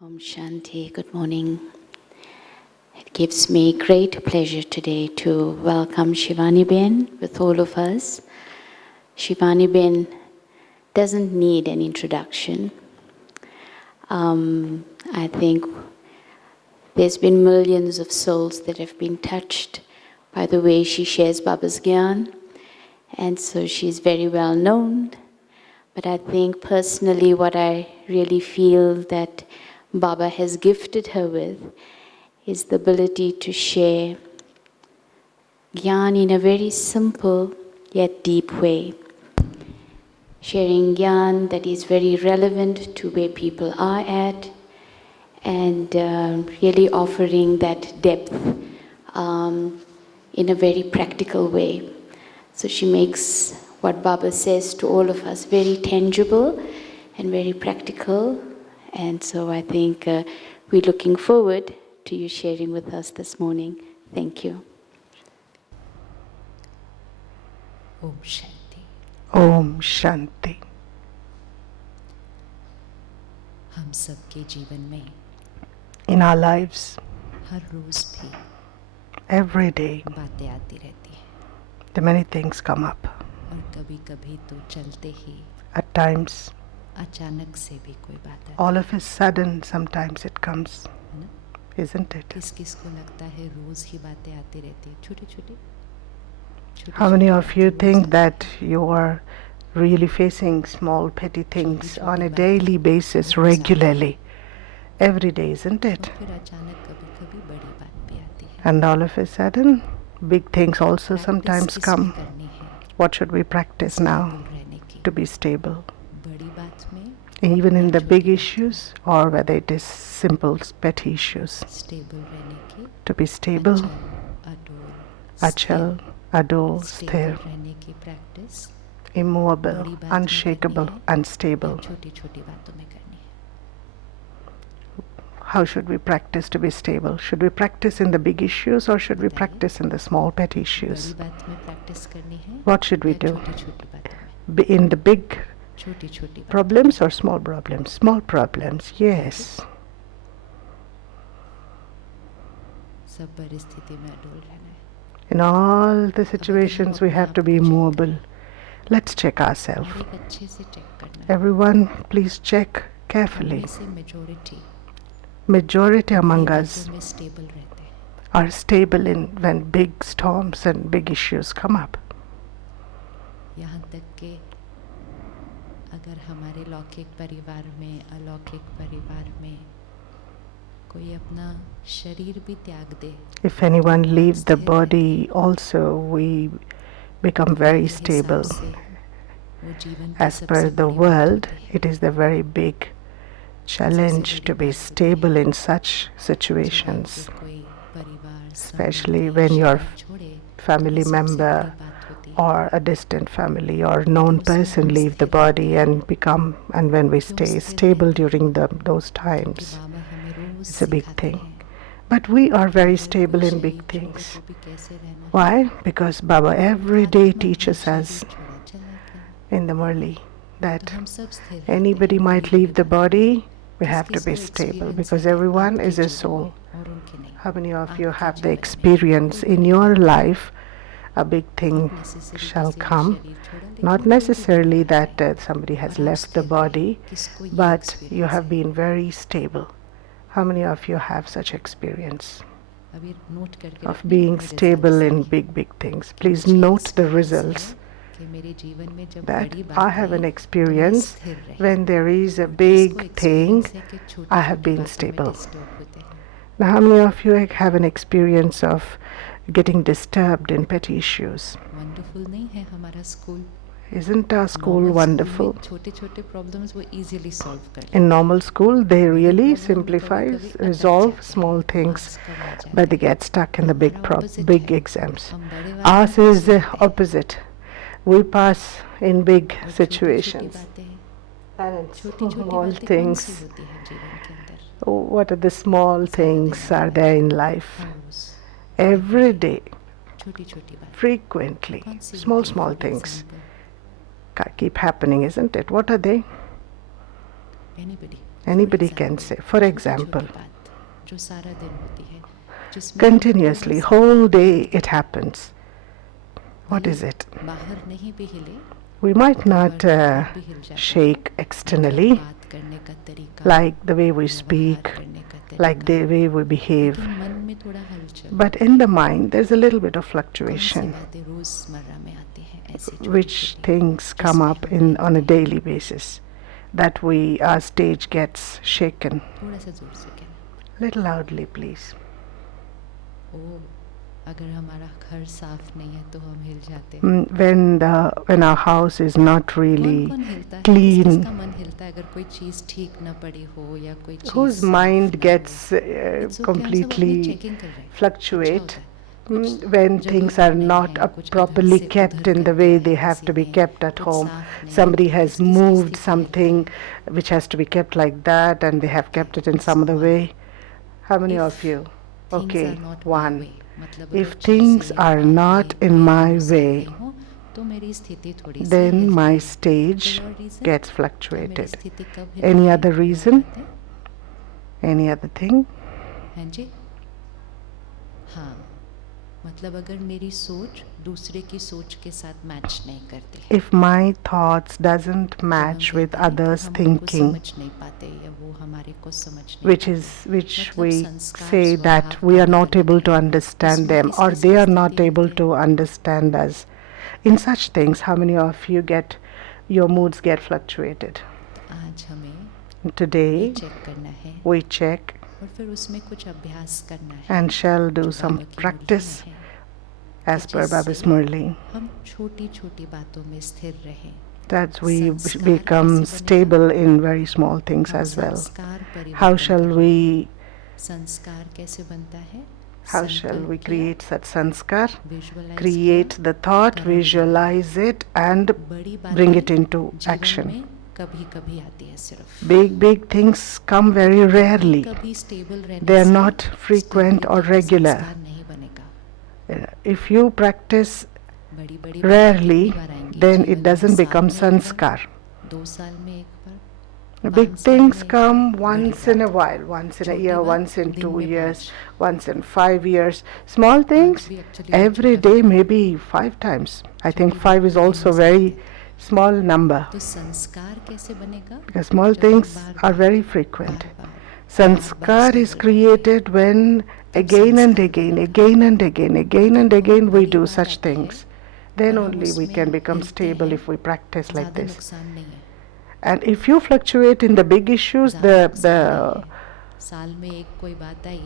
Om Shanti, good morning. It gives me great pleasure today to welcome Shivani Ben with all of us. Shivani Ben doesn't need an introduction. I think there's been millions of souls that have been touched by the way she shares Baba's Gyan, and so she's very well known. But I think personally what I really feel that Baba has gifted her with is the ability to share Gyan in a very simple yet deep way. Sharing Gyan that is very relevant to where people are at, and really offering that depth in a very practical way. So she makes what Baba says to all of us very tangible and very practical. And so I think we're looking forward to you sharing with us this morning. Thank you. Om Shanti. Om Shanti. हम सबके जीवन में In our lives, हर रोज भी every day, बातें आती रहती हैं the many things come up. और कभी-कभी तो चलते ही At times, अचानक से भी कोई बात आती all of a sudden, sometimes it comes, है ना? isn't it? किस किस को लगता है रोज ही बातें आती रहती है छोटी-छोटी How many of you think that you are really facing small petty things on a daily basis regularly? Every day, isn't और it? फिर अचानक कभी-कभी बड़ी बात भी आती है And all of a sudden, big things also practice sometimes किसकी come. करनी है What should we practice now stable रहने की to be stable? बड़ी बात में Even in the छोटी big बात में issues, or whether it is simple petty issues. Stable रहने की To be stable, अडोल achal, adol, stable sthir, रहने की प्रैक्टिस immovable, बड़ी बात में unshakable, करनी है unstable. या छोटी-छोटी बातों में करनी है How should we practice to be stable? Should we practice in the big issues or should we बताइए। practice in the small petty बड़ी issues? बात में प्रैक्टिस करनी है What should we या do? छोटी-छोटी बातों में In the big छोटी-छोटी बातों problems or small problems? Small problems, yes. में सब परिस्थिति में अडोल रहना है In all the situations, we have to be immovable. Let's check ourselves. और एक अच्छे से चेक करना है Everyone, please check carefully. उनमें से मेजॉरिटी Majority among बड़ी us बातों में स्टेबल रहते हैं are stable in when big storms and big issues come up. यहाँ तक कि अगर हमारे लौकिक परिवार में अलौकिक परिवार में कोई अपना शरीर भी त्याग दे If anyone leaves the body, also we become very मेरे हिसाब stable. से वो जीवन की As per सबसे the बड़ी बात world, होती है it is the very big challenge to be stable in such situations, जब कोई परिवार especially संबंधी when your शरीर छोड़े family तो सबसे member बड़ी बात होती है or a distant family or known person leave the body and when we stay stable during those कि times, बाबा हमें रोज it's a big सिखाते thing. हैं But we are very अगर stable कोई in big शरीर छोड़े things. तो भी कैसे रहना है Why? Because Baba every day आत्मा ने teaches शरीर us छोड़ा चला गया in the Murli that तो हम सब स्थिर रहते anybody हैं might बड़ी leave the बड़ी body, we have to किस-किस be को stable experience because है everyone आपके is a जीवन soul. में और उनके नहीं How many of you आपके have the जीवन में experience कोई in भी your नहीं। life a big thing आप necessary shall किसी ने come? शरीर छोड़ा, लेकिन Not कोई भी necessarily बड़ी बात that नहीं। somebody has और आप left the स्थिर रहे। body, किसको ये but you experience have है? been very stable. How many of you have such experience अब ये note करके of रखना being अपने stable results in में। big things? कि Please मुझे note the experience results. है कि मेरे जीवन में जब That बड़ी I बात have an आई, तो मैं experience स्थिर रही। when there is a और किसको big thing, experience है कि I have छोटी-छोटी been बातों में stable. disturb होते हैं। Now, how many of you have an experience of getting disturbed in petty issues? Wonderful नहीं है हमारा school. Isn't our school Normal wonderful? में छोटे-छोटे problems वो easily solve कर लेते In normal school, they बड़ी really problem में simplify, कभी-कभी अटक resolve जाते हैं, small things, marks कम आ जाते but they हैं। get stuck in the big हमारा opposite big है। exams. हम बड़े वाले में Ours pass is हो जाते हैं। opposite. We pass in big और छोटी-छोटी situations. बातें, And in छोटी-छोटी small बातें कौन सी things, होती हैं जीवन के अंदर? what are the small सारा दिन things में are there in life? Her rose Every day, छोटी-छोटी बातें frequently, कौन सी small होती हैं? small For things example, keep happening, isn't it? What are they? anybody Anybody can say, for example, छोटी बात जो सारा दिन होती है जिसमें continuously, whole day it happens. What भले is it? बाहर नहीं भी हिले We might not अंदर भी हिल जाता है shake externally, बात करने का तरीका like the way we व्यवहार speak, करने का like the तरीका way we behave. लेकिन मन में थोड़ा हलचल But in the mind, there's a little bit of कौन सी fluctuation, बातें रोजमर्रा में आती हैं ऐसी which छोटी-छोटी things come जिसमें up हम on a हिलते हैं। daily basis, that our stage gets shaken. थोड़ा सा जोर से कहना Little loudly, please. ओ अगर हमारा घर साफ नहीं है तो हम हिल जाते हैं When our house is not really कौन हिलता है clean, किसका मन हिलता है अगर कोई चीज ठीक ना पड़ी हो या कोई चीज whose साफ mind ना gets हो। It's okay, हम सब अपनी completely checking कर रहे हैं। fluctuate अच्छा होता है। when जगह things पर are नहीं not है, कुछ इधर properly से kept उधर in the कर way दिया they है have to be किसी kept ने, at कुछ home. साफ नहीं है, Somebody has किस-किस moved स्थिति में something है। which has to be kept like that, and they have kept it in some other way. How many of you? Things Okay, are not my one. way, मतलब If अगर things चीजें, are not बातें in मेरे my अनुसार way, नहीं हो, तो मेरी स्थिति थोड़ी सी then हिल my जाती है। stage कोई और reason? gets क्या मेरी fluctuated. स्थिति कब हिलती Any है? other कोई और reason? बातें? Any other thing? हैं जी? हाँ, मतलब अगर मेरी सोच दूसरे की सोच के साथ मैच नहीं करती है, If my thoughts doesn't तो हम match with कहते हैं कि others' हम उनको thinking, समझ नहीं पाते या वो हमारे को समझ नहीं which पाते। मतलब we संस्कार say that स्वभाव we का are not मतलब able to है। understand इसमें them, किस or किस they की are स्थिति not able हिलती to है? understand us. In such things, how many of you your moods get fluctuated? आज हमें Today, चेक करना है we check और फिर उसमें कुछ अभ्यास करना है and shall do जो some बाबा की practice मुरली में है, as per Baba's जिससे Murli, हम छोटी छोटी बातों में स्थिर रहें। that we संस्कार become कैसे बनेगा? stable in very small things हम as well. संस्कार How परिवर्तन shall करें। we संस्कार कैसे बनता है? How shall we संकल्प किया, create such sanskar? visualize Create किया, the thought, कर्म किया। visualize it, and बड़ी bring it बातें into जीवन action. में कभी कभी आती है सिर्फ। Big things come very rarely. कभी स्टेबल रहने They are से not frequent or stability का regular. संस्कार नहीं बनेगा। If you practice बड़ी बड़ी rarely, कितनी बार आएंगी then जीवन it में? doesn't साल become में एक बार, sanskar. 2 साल में एक बार, Big 5 साल things में एक come बार, once बड़ी in a बात। while, once in a छोटी year, बात, once in दिन 2 में years, 5। once in 5 years. Small things, भी actually बहुत every छोटा day, था। maybe 5 times. I think छोटी 5 बात is को also दिन में very समझते small number, तो संस्कार कैसे बनेगा? because small जब हम things bar are bar, very frequent. Bar bar Sanskar is stable created when तब again and संस्कार again, बनेगा। again and again, again अगर and बहुत again we बड़ी do बात such आती है things. Then और हम only we उसमें can become हिलते stable हैं, if we practice like ज़्यादा this. नुकसान नहीं है। And if you fluctuate in the big issues, ज़्यादा नुकसान नहीं है। साल में एक कोई बात आई,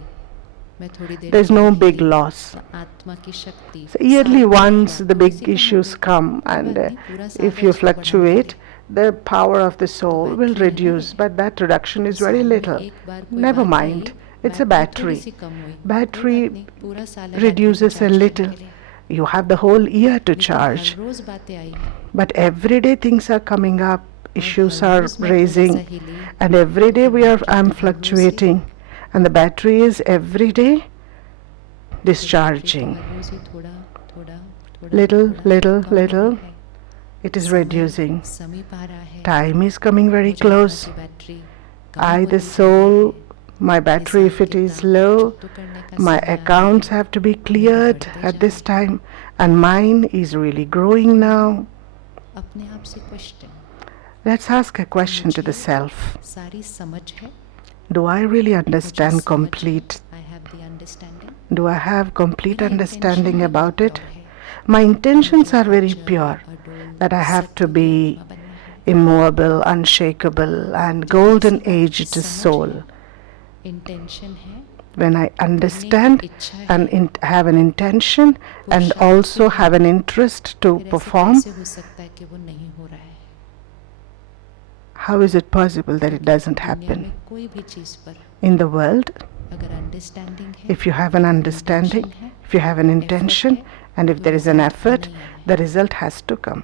मैं थोड़ी देर there's के लिए no big हिली, loss. तो आत्मा की शक्ति So yearly साल में एक once बार the थोड़ी big सी कम issues होगी, come, कोई and बात नहीं, पूरा साल if है you उसको बढ़ाने के fluctuate, लिए। the power of the soul will battery है ना reduce, ये। but that reduction is very साल में little. एक बार कोई Never बात आई, mind, it's a बैटरी थोड़ी battery. सी कम हुई, कोई Battery बात नहीं, पूरा साल है बैटरी को reduces a चार्ज करने little. के लिए। You have the whole year to लेकिन charge, हर रोज बातें आई but every day things are coming up, और issues हर are रोज मैं थोड़ा raising, सा हिली, and every तो day फिर I'm बैटरी तो हर रोज ही fluctuating, and the battery is every day फिर बैटरी तो discharging. हर रोज ही थोड़ा थोड़ा थोड़ा Little, थोड़ा little, कम हो little, रही है। it is समय reducing. समीप आ रहा है, Time is coming very मुझे आत्मा close. की बैटरी कम I, the होती जा रही soul, है। my battery, if हिसाब it is किताब low, चुकतो करने का my समय आ रहा accounts है, have to be मेरी cleared बढ़ते at जा this रही है। time, and mine is really growing now. अपने आप से question, Let's ask a question to the self. सारी समझ है? Do I really मुझे understand समझ है, complete? I have the understanding. Do I have complete मेरा understanding intention about भी it? pure है। My intentions मुझे are very अचल, pure, अडोल, that I have to सत्य be की आत्मा बनना है। immovable, unshakable, and जब golden किसी का aged समझ soul. है, intention है, When I understand इच्छा है, and have an intention and पुरुषार्थ also भी have है, an interest to फिर ऐसे perform, कैसे हो सकता है कि वो नहीं हो रहा है? how is it possible that it doesn't दुनिया happen? में कोई भी चीज पर In the world, अगर अंडरस्टैंडिंग है, if you have an understanding, intention है, if you have an intention, and if तो there is an result effort, आना ही आना है। the result has to come.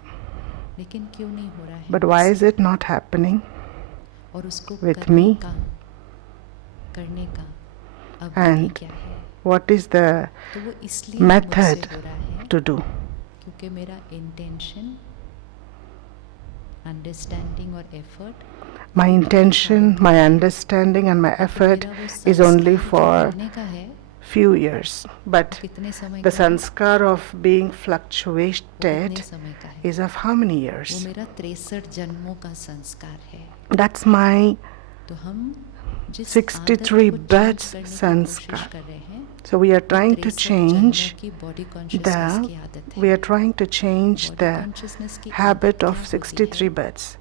लेकिन क्यों नहीं हो रहा है? But why is it not happening और उसको with करने me? करने का अवधि And क्या है? what is the तो वो इसलिए मुझसे method हो रहा है to do? क्योंकि मेरा इंटेंशन, अंडरस्टैंडिंग और effort My intention, my understanding and my effort is only for few years, but the sanskar of being fluctuated is of how many years? That's my 63 births sanskar. So we are trying to change the habit of 63 births.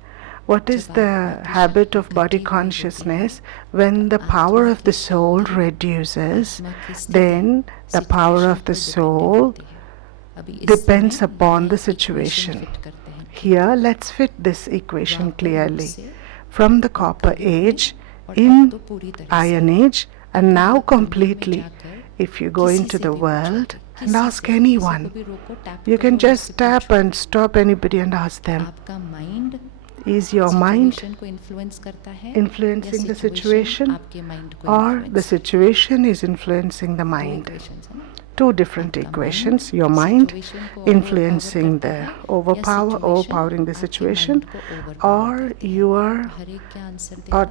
What is the habit of body consciousness? When the power of the soul reduces, then the power of the soul depends upon the situation. Here, let's fit this equation clearly. From the copper age, in iron age, and now completely, if you go into the world and ask anyone, you can just tap and stop anybody and ask them, is your mind influencing the situation, or the situation is influencing the mind? Two different equations. Your mind influencing the overpowering the situation, or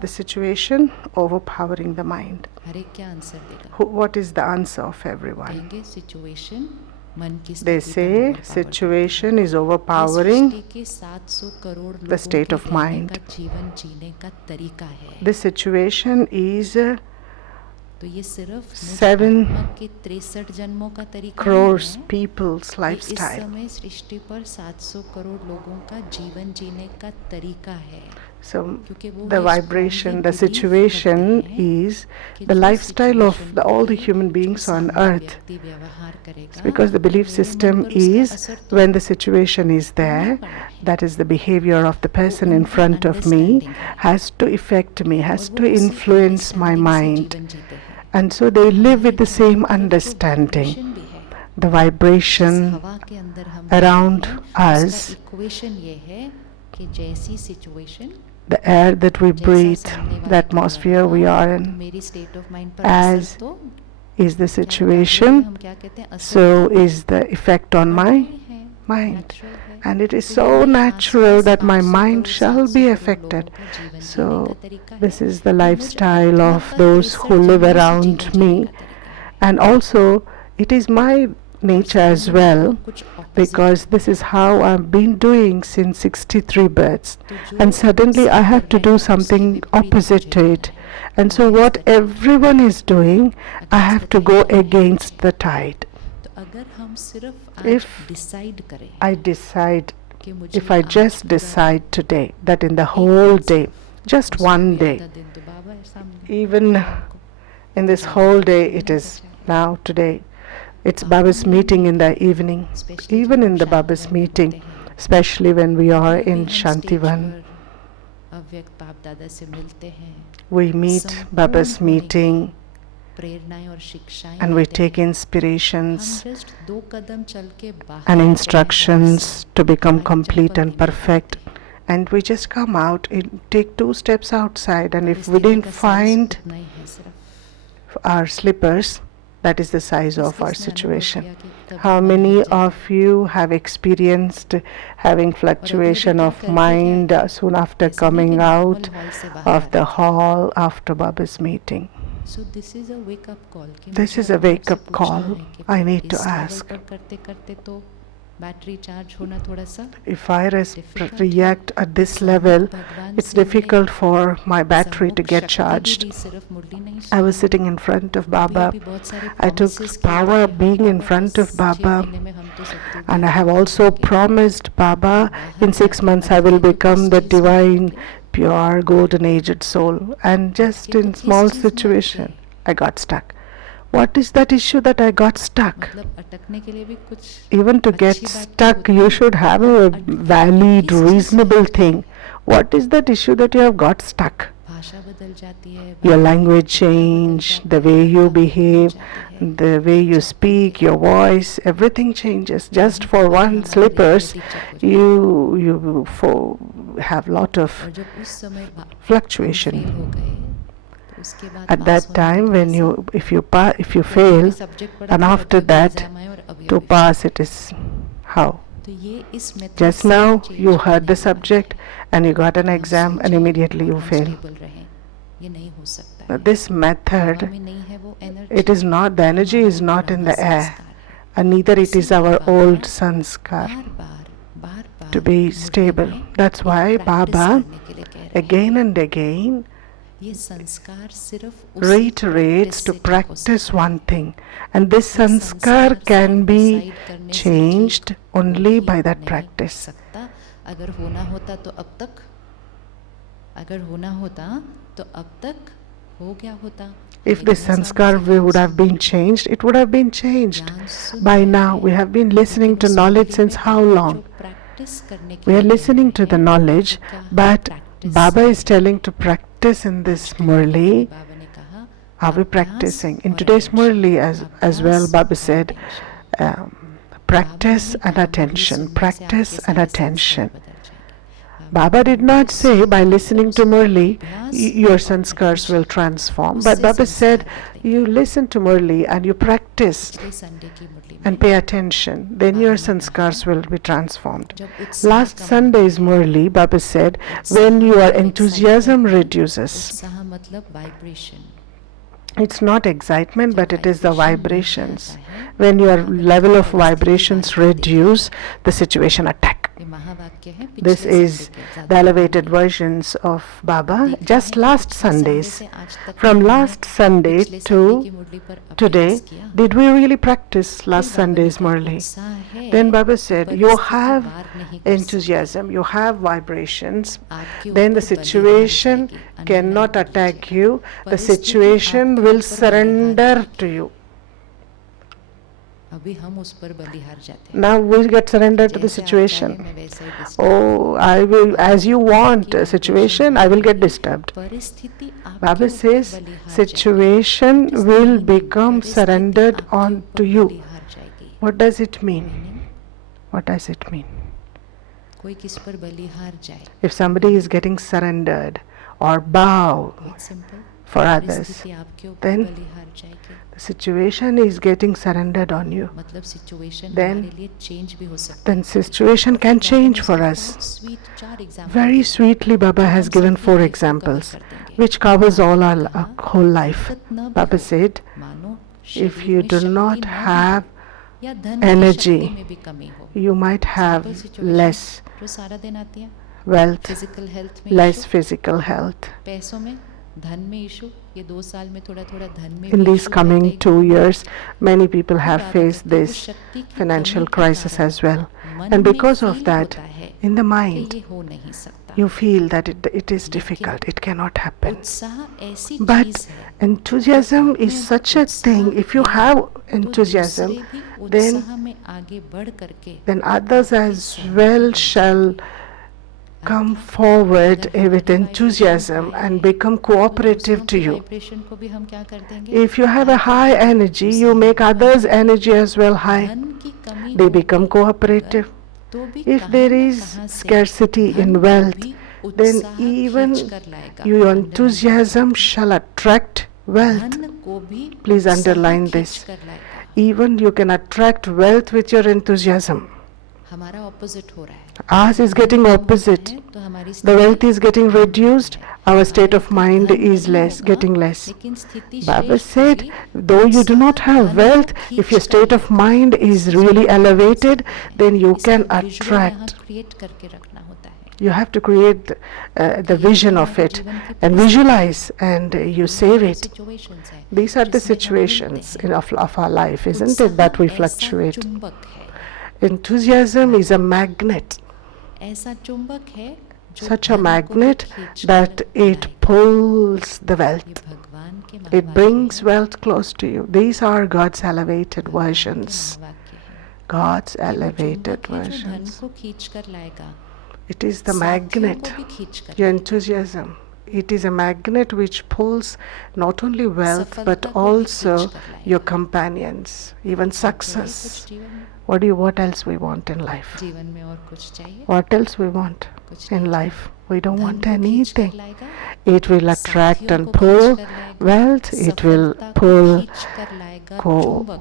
the situation overpowering the mind. What is the answer of everyone? They say situation is overpowering the state of mind. This situation is 7 crores people's lifestyle. So the vibration, the situation is the lifestyle of all the human beings on earth. It's because the belief system is when the situation is there, that is the behavior of the person in front of me, has to affect me, has to influence my mind. And so they live with the same understanding. The vibration around us, the air that we breathe, the atmosphere we are in, as is the situation, so is the effect on my mind. And it is so natural that my mind shall be affected. So this is the lifestyle of those who live around me. And also it is my nature as well, because this is how I've been doing since 63 births, and suddenly I have to do something opposite to it. And so what everyone is doing, I have to go against the tide. If I just decide today that in the whole day, just one day, even in this whole day, it is now today, it's Baba's meeting in the evening. Even in the Baba's meeting, especially when we are in Shantivan, we meet Baba's meeting and we take inspirations and instructions to become complete and perfect. And we just come out and take 2 steps outside, and if we didn't find our slippers, that is the size of our situation. How many of you have experienced having fluctuation of mind soon after coming out of the hall after Baba's meeting? So this is a wake-up call. This is a wake-up call. I need to ask. If I react at this level, it's difficult for my battery to get charged. I was sitting in front of Baba. I took power of being in front of Baba. And I have also promised Baba, in 6 months I will become the divine, pure, golden-aged soul. And just in small situation, I got stuck. What is that issue that I got stuck? Even to get stuck, you should have a valid, reasonable thing. What is that issue that you have got stuck? Your language change, the way you behave, the way you speak, your voice, everything changes. Just for one slippers, you have lot of fluctuation. At that time, when if you fail, and after that, to pass it is how? Just now you heard the subject and you got an exam and immediately you fail. This method, it is not, the energy is not in the air, and neither it is our old sanskar to be stable. That's why Baba again and again reiterates to practice one thing, and this sanskar can be changed only by that practice. If this sanskar would have been changed, it would have been changed. By now, we have been listening to knowledge since how long? We are listening to the knowledge, but Baba is telling to practice in this Murli. Are we practicing? In today's Murli as well, Baba said, practice and attention, practice and attention. Baba did not say by listening to Murli, your sanskars will transform. But Baba said, you listen to Murli and you practice and pay attention, then your sanskars will be transformed. Last Sunday's Murli, Baba said, when your enthusiasm reduces, it's not excitement, but it is the vibrations. When your level of vibrations reduce, the situation attack. This is the elevated versions of Baba. Just last Sundays, from last Sunday to today, did we really practice last Sunday's Murli? Then Baba said, you have enthusiasm, you have vibrations, then the situation cannot attack you, the situation will surrender to you. Now we get surrendered to the situation. Oh, I will, as you want a situation, I will get disturbed. Baba says, situation will become surrendered on to you. What does it mean? What does it mean? If somebody is getting surrendered or bow for others, then the situation is getting surrendered on you. Then situation can change for us. Very sweetly Baba has given 4 examples which covers all our whole life. Baba said, if you do not have energy, you might have less wealth, less physical health. In these coming 2 years, many people have faced this financial crisis as well. And because of that, in the mind, you feel that it is difficult, it cannot happen. But enthusiasm is such a thing. If you have enthusiasm, then others as well shall come forward with enthusiasm and become cooperative to you. If you have a high energy, you make others' energy as well high. They become cooperative. If there is scarcity in wealth, then even your enthusiasm shall attract wealth. Please underline this. Even you can attract wealth with your enthusiasm. Ours is getting opposite. The wealth is getting reduced, our state of mind is getting less. Baba said, though you do not have wealth, if your state of mind is really elevated, then you can attract. You have to create the vision of it and visualize, and you save it. These are the situations of our life, isn't it, that we fluctuate. Enthusiasm is a magnet, such a magnet that it pulls the wealth. It brings wealth close to you. These are God's elevated versions. God's elevated versions. It is the magnet, your enthusiasm. It is a magnet which pulls not only wealth but also your companions, even success. What else we want in life? What else we want in life? We don't want anything. It will attract and pull wealth. It will pull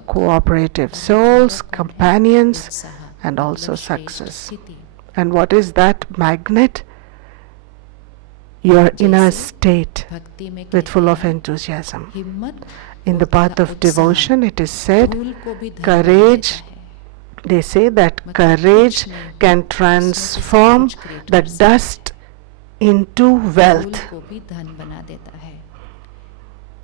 cooperative souls, companions, and also मतलब श्रेष्ठ success. स्थिति. And what is that magnet? Your inner जैसे state भक्ति में with full कहते of हैं, enthusiasm. हिम्मत In the और तथा path of उत्साह devotion, it is said, धूल को भी धन बना courage, देता है. they say that मतलब courage कुछ नहीं, can उसमें से सब transform कुछ create the कर सकता है. dust into धूल wealth. को भी धन बना देता है.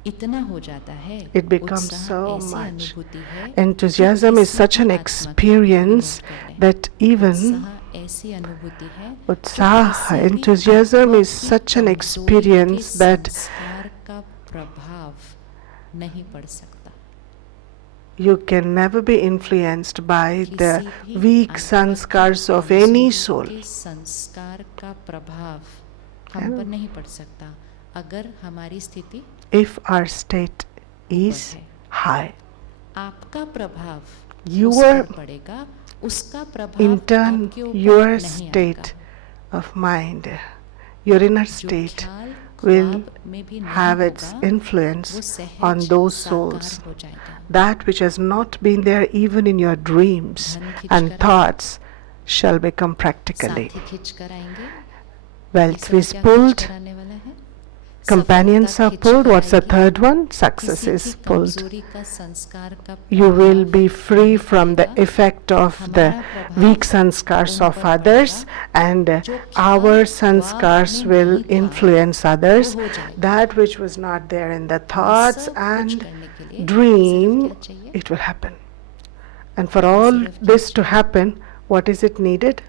इतना हो जाता है. It becomes उत्साह so ऐसी much. अनुभूति है Enthusiasm जो is such किसी an भी आत्मा को experience विनोद कर ले. that even उत्साह ऐसी अनुभूति है जो Utsaha, किसी भी enthusiasm आत्मा is की such an कमजोरी experience के that संस्कार का प्रभाव नहीं पड़ सकता. you can never be influenced by the किसी भी weak आत्मा की sanskars of any कमजोरी soul. के संस्कार का प्रभाव हम है पर ना? नहीं पड़ सकता अगर हमारी स्थिति If our state is है. high, आपका प्रभाव your उस पर पड़ेगा, उसका प्रभाव in turn, आपके ऊपर your नहीं state आएगा. of mind, your inner जो state ख्याल will ख्वाब में भी नहीं have its होगा, influence वो सहज on those साकार souls. हो जाएगा. That which has not been there even in your dreams धन खींच and कर thoughts shall become practically. साथी खींच कर आएंगे. Wealth तीसरा is क्या pulled, खींच कर आने वाला है? companions सफलता are खींच pulled. कर What's the आएगी. third one? Success किसी is की pulled. कमजोरी का संस्कार का You will प्रभाव be free नहीं from the पड़ेगा. effect of the हमारा प्रभाव weak sanskars उन of पर others, पड़ेगा. and जो our ख्याल sanskars ख्वाब में will नहीं था, influence वो others. हो जाएगा. That which was not there in the ये thoughts सब कुछ and करने के लिए dream, सिर्फ क्या चाहिए? it will happen. And for all सिर्फ क्या this to चाहिए? happen, what is it needed?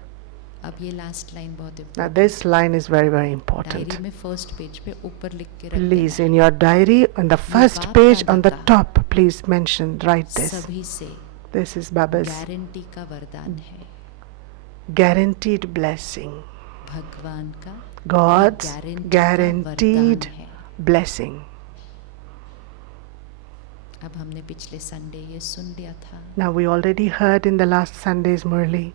अब ये लास्ट लाइन बहुत Now important this है. line is very, very diary important. में फर्स्ट पेज पे ऊपर लिख के रख Please, देना in your diary, on the first बाप page दादा on the का top, please mention, write है. this. सभी से This is Baba's गारंटी का वरदान है. guaranteed blessing. भगवान का God's गारंटी का guaranteed वरदान है. blessing. अब हमने पिछले संडे ये सुन लिया था. Now we already heard in the last Sunday's Murli.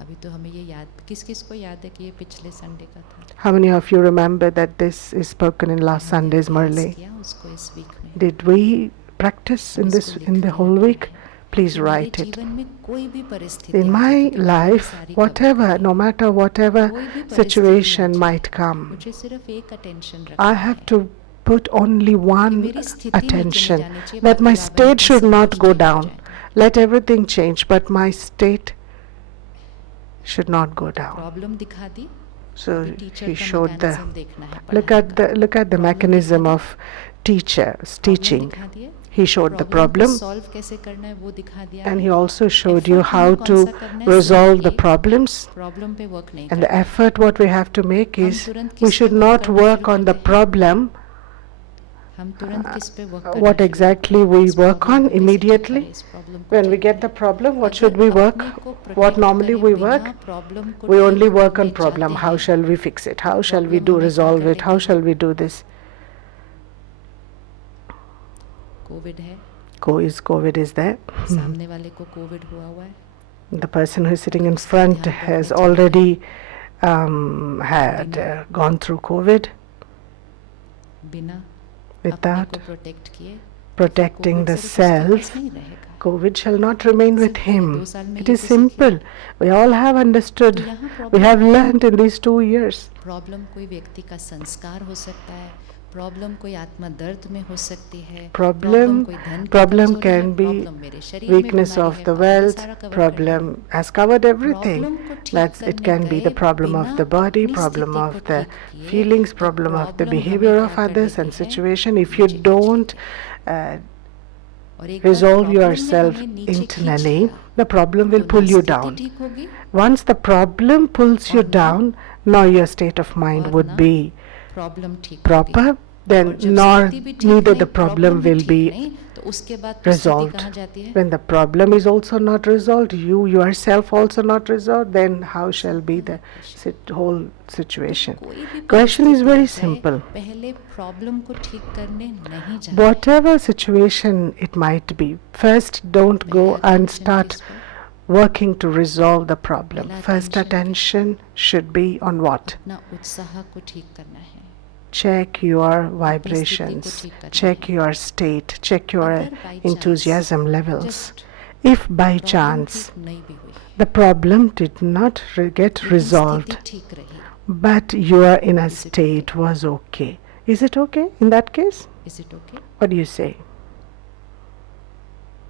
अभी तो हमें ये याद, किस किस को याद है कि ये पिछले संडे का था? How many of you remember that this is spoken in last हमने Sunday's अभ्यास Murli? किया उसको इस वीक में. Did we practice in हम this इसको in the लिख whole लिया week? है. Please कि मेरे write it. जीवन में कोई भी परिस्थिति In आ my जाए, क्योंकि life, सारी whatever, कभी no matter whatever कोई भी परिस्थिति situation आ जाए, might come, मुझे सिर्फ एक अटेंशन I रखना have है to put only one मेरी स्थिति नीचे नहीं attention, जानी चाहिए, that my बाकी बाबा state इनका should सब not कुछ go ठीक हो down. जाएगा. Let everything change, but my state should not go down. Problem दिखा दी. So अभी टीचर he का showed the mechanism देखना है look पढ़ाने at का. the Problem mechanism दिखा of teachers the, teaching. problem दिखा दिए. He showed the को problem, solve कैसे करना है वो दिखा दिया and है. he also showed you Effort how हमें to कौन सा करना है, resolve सिर्फ the एक problems. प्रॉब्लम पे वर्क नहीं And the करना. effort what we have to make हम is तुरंत we किस should पे not करना work शुरू on the करते हैं? problem. हम तुरंत किस पे वर्क करना What शुरू exactly करते हैं? we इस work problem on को कैसे ठीक immediately? करें, इस problem को When we ठीक get the करें. problem, what अगर should we work? अपने को What protect normally करे we बिना work? problem को We ठीक only work on करने problem. जाते How हैं, shall we fix it? How shall we problem do हमें क्या resolve कर it? How लेती shall है? we do this? कोविड है, COVID is there. सामने वाले को कोविड हुआ है. The person who is sitting in front has already had gone through COVID. बिना Without अपने को प्रोटेक्ट किए protecting कोविड the सिर्फ उसके self, पास नहीं रहेगा. COVID shall not remain with Simple है, him. 2 साल में It ये is तो सीख लिया. simple. We all have understood. तो यहाँ We problem have है. learned in these 2 years. Problem कोई व्यक्ति का संस्कार हो सकता है, प्रॉब्लम कोई आत्मा दर्द में हो सकती है, Problem कोई धन की problem कमजोरी है, can be प्रॉब्लम मेरे शरीर में weakness बीमारी of है, the बाबा ये wealth. सारा cover Problem कर has covered everything. प्रॉब्लम को ठीक That's it करने can be the गए problem of बिना the body, अपनी problem स्थिति of को the ठीक किए, feelings, तो problem of the problem behavior हमें of क्या कर others and देती है, situation. If you नीचे खींच don't देती है. और एक बार resolve प्रॉब्लम ने yourself हमें नीचे खींच internally, लिया, the problem will तो pull ना you स्थिति down. ठीक होगी Once the problem pulls you और ना- down, now your state of mind और would ना be प्रॉब्लम ठीक होगी. proper, then और जब nor स्थिति भी ठीक neither नहीं, the problem will ठीक be नहीं, तो उसके बाद तो स्थिति resolved. कहाँ जाती है? When the problem is also not resolved, you yourself also not resolved, then how shall be the whole situation? कोई भी Question is परिस्थिति very आ जाए, simple. पहले प्रॉब्लम को ठीक करने नहीं जाना. Whatever situation it might be, first don't go पहला and attention start किस पर? working to resolve the problem. पहला First attention should be on what? अपना उत्साह को ठीक करना है. Check your स्थिति को vibrations, ठीक करना check है. your state, check your अगर by chance enthusiasm levels. just If by problem chance ठीक नहीं भी हुई the problem did not get लेकिन resolved, स्थिति ठीक रही, but your inner Is it state was okay, is it okay in that case? Is it okay? What do you say?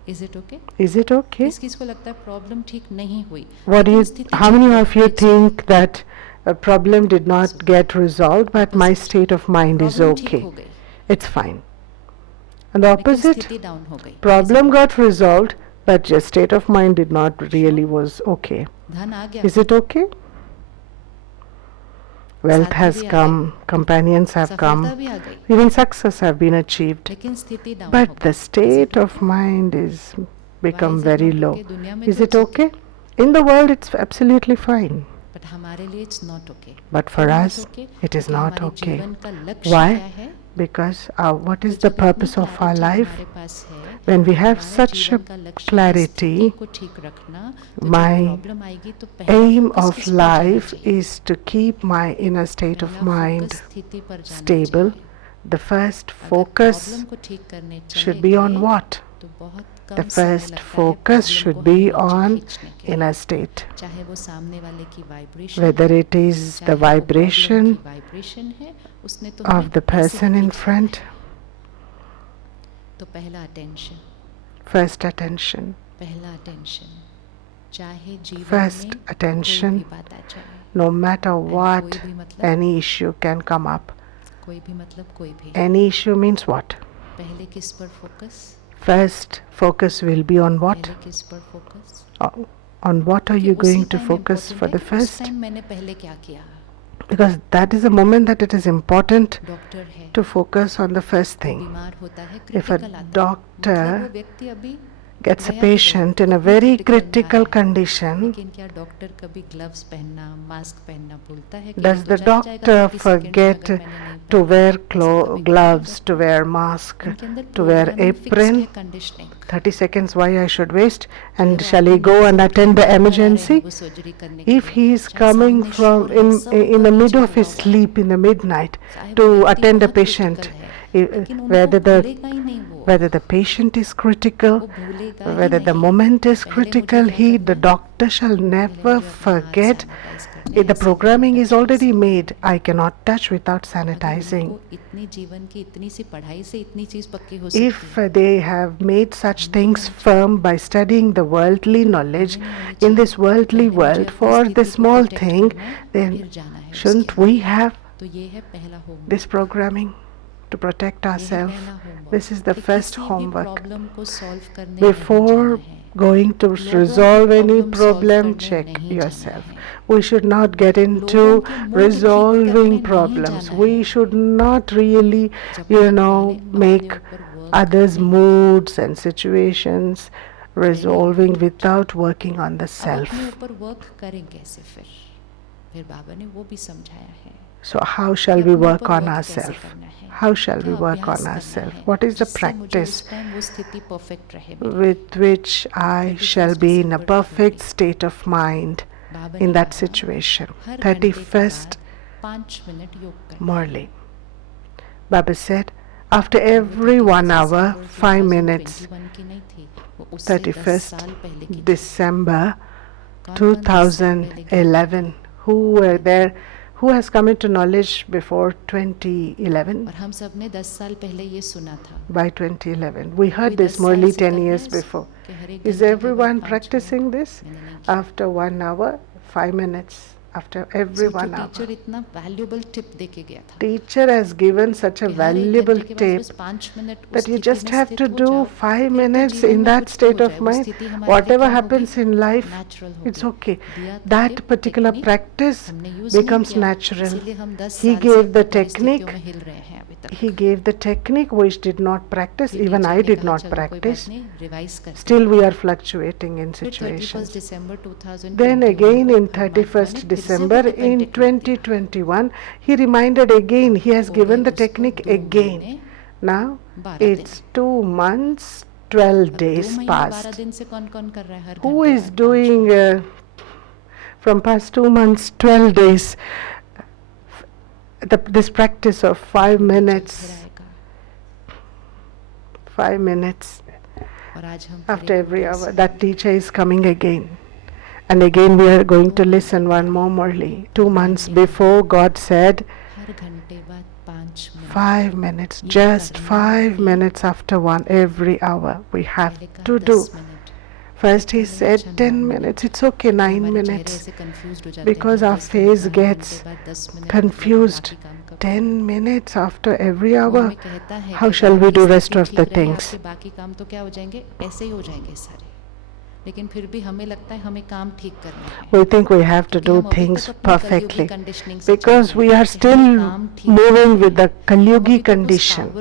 Is it okay? Is it okay? किस किस को लगता है problem ठीक नहीं हुई, What do लेकिन you? स्थिति How ठीक many रही? of you It's think that a problem did not okay. get resolved, but my Opposite. state of mind is problem ठीक okay? हो गई, It's fine. And the लेकिन opposite, स्थिति down हो गई, problem got resolved, but your state of mind did not really was okay. धन आ गया, Is it okay? Wealth साथी has भी आ come, companions have सफलता come, भी आ गई, even success have been achieved, लेकिन स्थिति डाउन हो but गई. the state of mind is become Why is it very not low. okay? दुनिया में Is तो it it's okay? In the world it's absolutely fine, but हमारे लिए it's not okay. but for us it is not okay. जीवन का लक्ष्य Why? क्या है? Because what is तो the जब इतनी purpose of our clarity life? हमारे पास है, When we have हमारे such जीवन a का लक्ष्य है clarity, स्थिति को ठीक रखना, तो जब my प्रॉब्लम आएगी तो पहला aim focus of किस पर जाना life चाहिए? is to keep my inner state of पहला mind focus स्थिति पर जाना stable. चाहिए. The first अगर focus प्रॉब्लम को ठीक करने should चले be on गए, what? तो बहुत कम The समय first लगता है focus प्रॉब्लम should को be हमें नीचे on खींचने के लिए. inner state. चाहे वो सामने वाले की vibration, Whether it is the vibration vibration है, उसने तो of हमें the ऐसे ही person in खींच लिया front, है. तो पहला अटेंशन, first attention. पहला अटेंशन, चाहे जीवन First में attention. कोई भी बात आ जाए, No matter what, कोई भी मतलब, any issue can come up. कोई भी मतलब कोई भी, Any issue means what? पहले किस पर focus? First focus will be on what? पहले किस पर फोकस? On what are कि you उसी going to time focus important for है the कि उस first? time मैंने पहले क्या किया? Because that is the moment that it is important doctor है, to focus on the first वो thing. बीमार होता है, If a critical आता है, मतलब वो doctor व्यक्ति अभी gets a गया तो गया, patient in a उतना very critical ना critical है. condition, लेकिन क्या डॉक्टर कभी ग्लव्स पहनना, मास्क पहनना भूलता है? कि does ये तो the चला जाएगा doctor 30 सेकंड में, forget अगर मैंने नहीं to पहना, wear ऐसा कभी gloves, होता to है? wear mask, उनके अंदर to wear programming fixed apron? है, conditioning. 30 seconds why I should waste? चाहे And वो shall he आपकी go नींद and से attend the उठकर आ रहे हैं emergency? वो सर्जरी करने के If लिए, he is चाहे coming सामने from शोर है, सब in the ऊपर middle नीचे of his हुआ हुआ है, sleep in the midnight चाहे वो to व्यक्ति attend a बहुत patient, critical है, लेकिन उनको whether the भूलेगा ही नहीं वो, whether the patient is critical, वो भूलेगा ही whether the नहीं. moment is पहले मुझे critical, क्या the करना है? doctor shall पहले never मुझे अपने हाथ forget. sanitize करने हैं, The ऐसे programming नहीं is touch कर already सकते. made. I cannot touch without अगर sanitizing. उनको इतनी जीवन की इतनी सी पढ़ाई से इतनी चीज पक्की हो If सकती है, they have made such things firm by studying the worldly knowledge in this worldly world for the small thing, then shouldn't we have तो ये है पहला homework. this programming to protect ये है ourselves? पहला होमवर्क. This is the कि first किसी भी homework. प्रॉब्लम को सॉल्व करने नहीं Before जाना है. going to लोगों की resolve any problem solve problem, करने check नहीं yourself. जाना है. We should not get into लोगों के mood ठीक resolving करने नहीं problems. जाना We है. should not really, जब you तक know, पहले अपने make ऊपर work others' करें. moods and situations resolving good. without working on the अब self. अपने ऊपर वर्क करें कैसे फिर बाबा ने वो भी समझाया है. So how shall कि we अपने work ऊपर on work ourselves? कैसे करना है? How shall we क्या work अभ्यास on करना ourselves? है, What is the जिससे मुझे practice उस टाइम वो स्थिति परफेक्ट रहे मेरी. with which I shall be in a 31st perfect December state of mind Baba in ने that कहा, situation? हर घंटे के 31st बाद 5 मिनट योग करना. Morley. Baba said, after every 1 hour, 5 minutes, 2021 की नहीं थी, वो उससे 10 31st साल पहले की थी. December कौन-कौन 10 साल पहले की? 2011. Who were there? Who has come into knowledge before 2011? और हम सब ने 10 साल पहले ये सुना था. By 2011. We heard कोई this 10 Murli साल से 10 कर years रहा है before. कि हर एक Is घंटे के बाद everyone 5 practicing मिनट? this? मैंने नहीं किया. After 1 hour, 5 minutes. After every 1 hour. Teacher इतना वैल्यूएबल टिप दे के गया था Teacher has given such a कि हर एक valuable घंटे के बाद tip बस 5 मिनट उस that you स्थिति just में have स्थित to हो do जाओ, 5 फिर तो minutes जीवन in में that कुछ भी state हो of जाए, वो mind. स्थिति हमारे लिए Whatever क्या happens होगी? in life, Natural it's होगी. okay. दिया था That tip, particular technique, practice हमने यूज नहीं becomes किया, natural. इसीलिए हम 10 He साल gave से the अपनी परिस्थितियों technique. में हिल रहे हैं अभी तक. He gave the technique which did not practice. फिर Even टीचर I ने did कहा, not चलो कोई बात practice. नहीं, रिवाइज करते हैं. Still we are fluctuating in फिर 31 situations. दिसंबर 2021 Then again को in परमात्मा 31st ने फिर से वो December tip and in technique दिया. 2021, he reminded again, he has हो given गए the उसको technique 2 again. महीने Now 12 दिन. it's 2 months, 12 अब 2 days महीने 12 past. दिन से कौन कौन कर रहा है हर Who घंटे is बाद 5 doing minute? from past 2 months, 12 days, this practice of 5 फिर minutes, आएगा. 5 minutes? After every hour, that teacher is coming again. And again we are going to listen one more. 2 months before, God said, 5 minutes, just 5 minutes after one, every hour we have to do. First he said 10 minutes, it's okay, 9 minutes, because our face gets confused. 10 minutes after every hour, how shall we do rest of the things? We think we have to do things perfectly because we are still moving with the Kalyugi condition.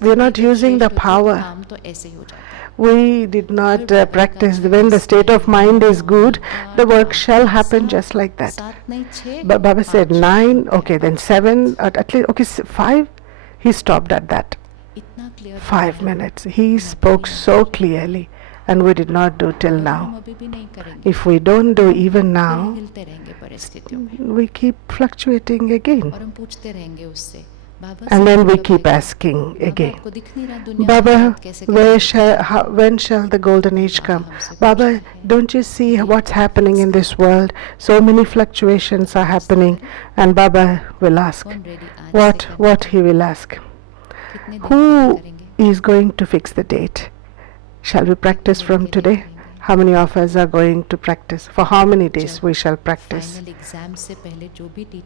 We are not using the power. We did not practice. When the state of mind is good, the work shall happen just like that. But Baba said 9, okay, then 7, at least, okay, 5. He stopped at that. 5 minutes. He spoke so clearly. And we did not do till now. If we don't do even now, we keep fluctuating again. And then we keep asking again, Baba, when shall the golden age come? Baba, don't you see what's happening in this world? So many fluctuations are happening. And Baba will ask, what he will ask? Who is going to fix the date? Shall we practice from today? How many of us are going to practice? For how many days we shall practice?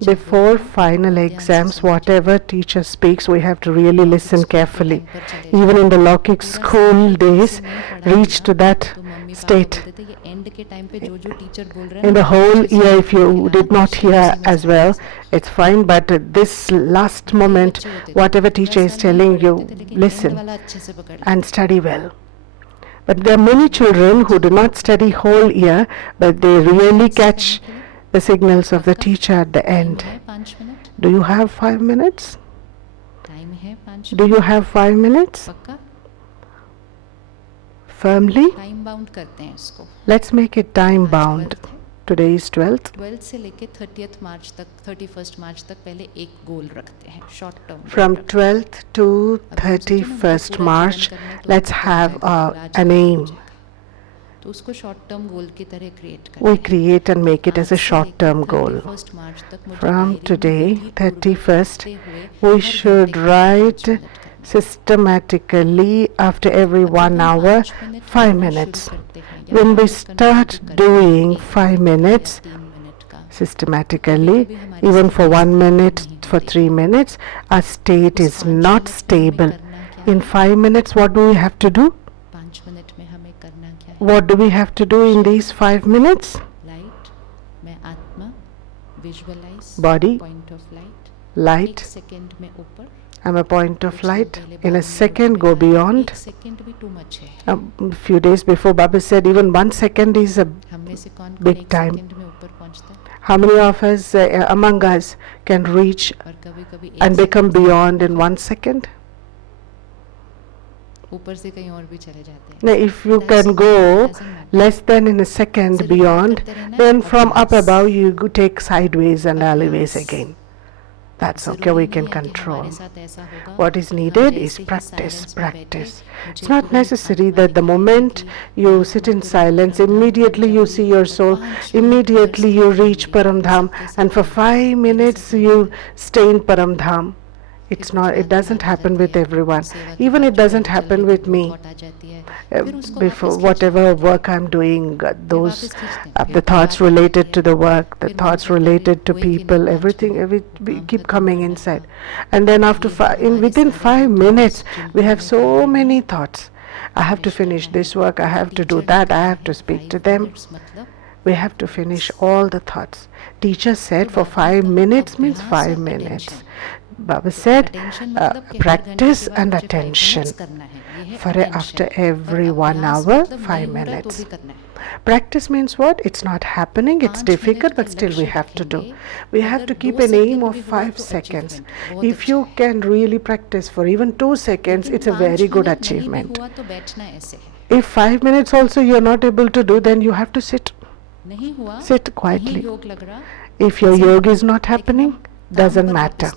Before final exams, whatever teacher speaks, we have to really listen carefully. Even in the Lokik school days, reach to that state. In the whole year, if you did not hear as well, it's fine, but this last moment, whatever teacher is telling you, listen and study well. But there are many children who do not study whole year, but they really catch the signals of the teacher at the end. Do you have 5 minutes? Do you have 5 minutes? Firmly? Let's make it time bound. Today is 12th. 12 से लेके 30th मार्च तक 31st मार्च तक पहले एक गोल रखते हैं short term. From 12th to 31st March, let's have an aim. तो उसको शॉर्ट टर्म गोल की तरह क्रिएट करें. We create and make it as a short term goal. From today, 31st, we should write systematically after every 1 hour, 5 minutes. When we start doing 5 minutes systematically, even for 1 minute, for 3 minutes, our state is not stable. In 5 minutes, what do we have to do? What do we have to do in these 5 minutes? Body, light. I'm a point of light. In a second, go beyond. A few days before, Baba said even 1 second is a big time. How many of us among us can reach and become beyond in 1 second? Now, if you can go less than in a second beyond, then from up above you go take sideways and alleyways again. That's okay, we can control. What is needed is practice, practice. It's not necessary that the moment you sit in silence, immediately you see your soul, immediately you reach Paramdham, and for 5 minutes you stay in Paramdham. It doesn't happen with everyone. Even it doesn't happen with me. Before whatever work I'm doing, those the thoughts related to the work, the thoughts related to people, everything keep coming inside. And then after within 5 minutes, we have so many thoughts. I have to finish this work, I have to do that, I have to speak to them. We have to finish all the thoughts. Teacher said for 5 minutes means 5 minutes. Baba said practice and attention for after every 1 hour, 5 minutes. Practice means what? It's not happening, it's difficult, but still we have to do. We have to keep an aim of 5 seconds. If you can really practice for even 2 seconds, it's a very good achievement. If 5 minutes also you're not able to do, then you have to sit. Sit quietly. If your yoga is not happening, doesn't matter.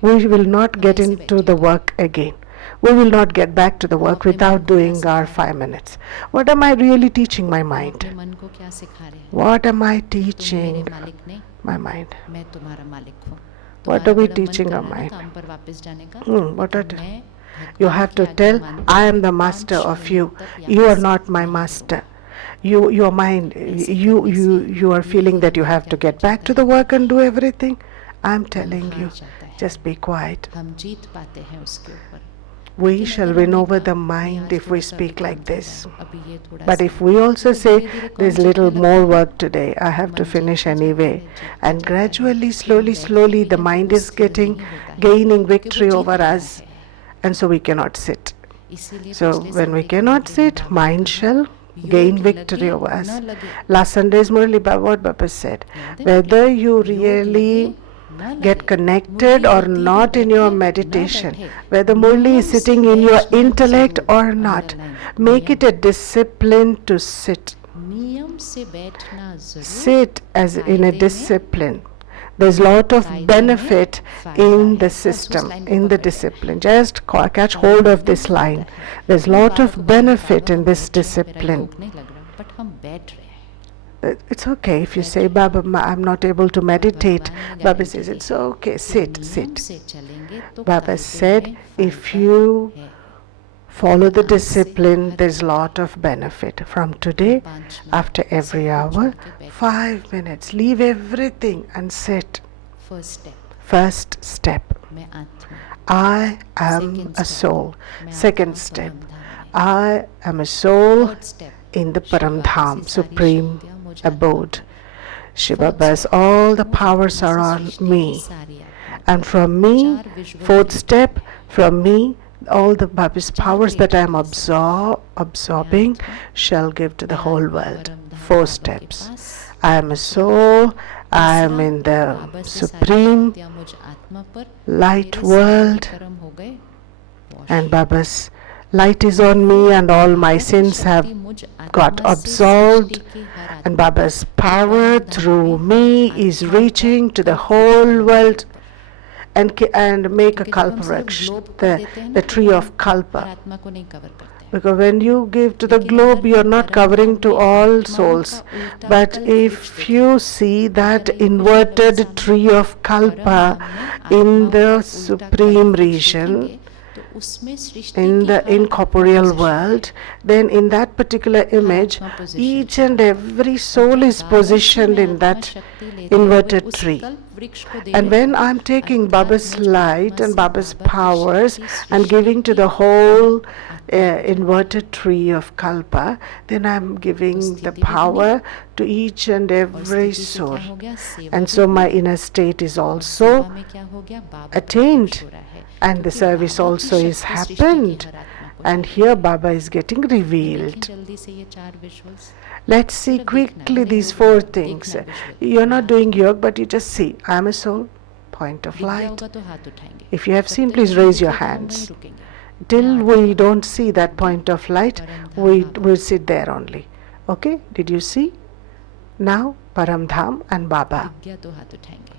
We will not get into the work again. We will not get back to the work without doing our 5 minutes. What am I really teaching my mind? अपने मन को क्या सिखा रहे हैं? What am I तुम मेरे teaching मालिक नहीं, my mind? मैं तुम्हारा मालिक हूँ. What are तुम्हारा we बड़ा मन teaching कर our रहा है ना mind? काम पर वापस जाने का. What are मैं you भगवान have की to आज्ञा tell, मानकर I am the master 5 of you. Minute तक You यहाँ are से not my नहीं master. करूँगा. Your mind, ऐसे you करने you से you are feeling that you धीरे-धीरे have मन to क्या get back जाता to the है. work and do everything. I'm मन telling हार you, जाता है. just be quiet. हम जीत पाते हैं उसके ऊपर. We लेकिन shall अगर win हमने over कहा, the नहीं, mind आज if we थोड़ा सा speak अभी like काम कर this. रहा है, अभी ये थोड़ा But सा if we also तो say, धीरे-धीरे कौन there's जीतने little लगता more है? work today, I have to मन finish जीतता जाता anyway. है, जीतता And जाता है. gradually, फिर हम slowly, बैठते slowly, भी the हैं तो mind वो is स्थिर getting, नहीं होता है, gaining क्योंकि वो victory जीत over रहा us. है. And so we cannot sit. इसीलिए So पिछले when we संडे के cannot मुरली में sit, बाबा ने mind कहा, shall gain योग victory लगे over न us. लगे. Last Sunday's Murali, what Baba said, याद है whether मुरली? you योग really लगे न get लगे. connected मुरली or बुद्धि not में in your बैठे न meditation, बैठे, whether Murli is नियम से sitting in your बैठना intellect जरूर. or not, Underline, make it नियम. a discipline to sit. नियम से बैठना जरूर. Sit as in a कायदे में discipline. There's lot of कायदे में benefit फायदा in है. the बस उस system, लाइन को in the पकड़ लेना. discipline. Just catch her hold of दिन this फायदा line. है. There's मैं lot बाबा of को कहेंगे, benefit बाबा in हम this बैठ रहे हैं, मेरा discipline. योग नहीं लग रहा, बट हम बैठ रहे हैं. It's okay if you बैठ say, रहे हैं. Baba, I'm not able to और meditate. भगवान ने Baba guarantee says, the it's है okay, कि sit, नियम sit. से चलेंगे तो Baba कायदे said, में if फायदा you है. follow the आज से discipline, हर there's घंटे lot of benefit. From today, 5 minute after सब every कुछ hour, छोड़ के बैठो. 5 minutes, leave everything and sit. First step, First step, मैं आत्मा. I am Second a step, soul. मैं Second आत्मा step, परम धाम में. I am a soul third step, in the Param Dham, सारी supreme शक्तियाँ मुझ आत्मा abode. पर. Shiva Fourth Bas, step, all the मुझ powers आत्मा are से on सृष्टि की me. सारी आत्मा पर. And from me, 4 visual fourth creator step, है. from me, all the Baba's 4 powers that I am creators हैं. absorbing मैं आत्मा, shall give to the मैं whole आत्मा world. परम धाम 4 बाबा के steps. Pass. I am a soul, I am तीसरा, in the बाबा से सारी supreme शक्तियाँ मुझ आत्मा पर. light मेरे सारे world, विकर्म हो गए wash. and Baba's light is on me, and all my बाबा की sins have शक्ति मुझ got आत्मा से absorbed, सृष्टि की हर and आत्मा Baba's पर. power परम धाम through में me is आत्मा का reaching to the कल्प whole वृक्ष world, पर. and make a क्योंकि जब हम kalpa सिर्फ vriksha, ग्लोब कर देते हैं ना, the तो tree हम of हर kalpa. आत्मा को नहीं कवर करते हैं. Because when you give to the लेकिन globe, अगर you are हम not परम covering धाम to में all आत्माओं souls. का उल्टा But कल्प वृक्ष if देखें, you see that अगर ये कुछ inverted सामने tree of परम kalpa धाम में in आत्माओं का the उल्टा supreme कल्प वृक्ष region, देखेंगे, तो उसमें सृष्टि in की the हर आत्मा incorporeal position world, है. then in that particular image, आत्मा position each है. and every soul जब is बाबा से positioned मैं in आत्मा that शक्ति लेते हुए inverted उस tree. कल्प वृक्ष को दे And रही when हूँ, I'm taking अर्थात Baba's मुझ light आत्मा and से Baba's बाबा की powers शक्ति and सृष्टि giving to की the whole आत्मा को inverted tree of Kalpa, then I'm giving the स्थिति भी बनी. power to each and और every स्थिति से soul. क्या हो गया, सेवा And भी so my हुई. inner state is और सेवा also में क्या हो गया, बाबा attained, प्रत्यक्ष हो रहा है. and the क्योंकि service बाबा की also is शक्ति सृष्टि की happened. हर आत्मा को And दे रही here है. Baba is getting ये देखें revealed. जल्दी से ये 4 visuals. Let's see सिर्फ देखना, quickly मैंने these योग 4 नहीं, things. देखना visual. You're not मैं doing yoga, but you just see, I'm a soul, point of दिख गया light. होगा तो हाथ उठाएंगे. If you have जब seen, तक please नहीं raise your दिखेगा, हम वहीं hands. रुकेंगे. Till मैं we आत्मा, don't see that point of light, परम धाम we Baba. will sit there only. Okay? Did you see? Now, Param Dham and Baba. दिख गया तो हाथ उठाएंगे.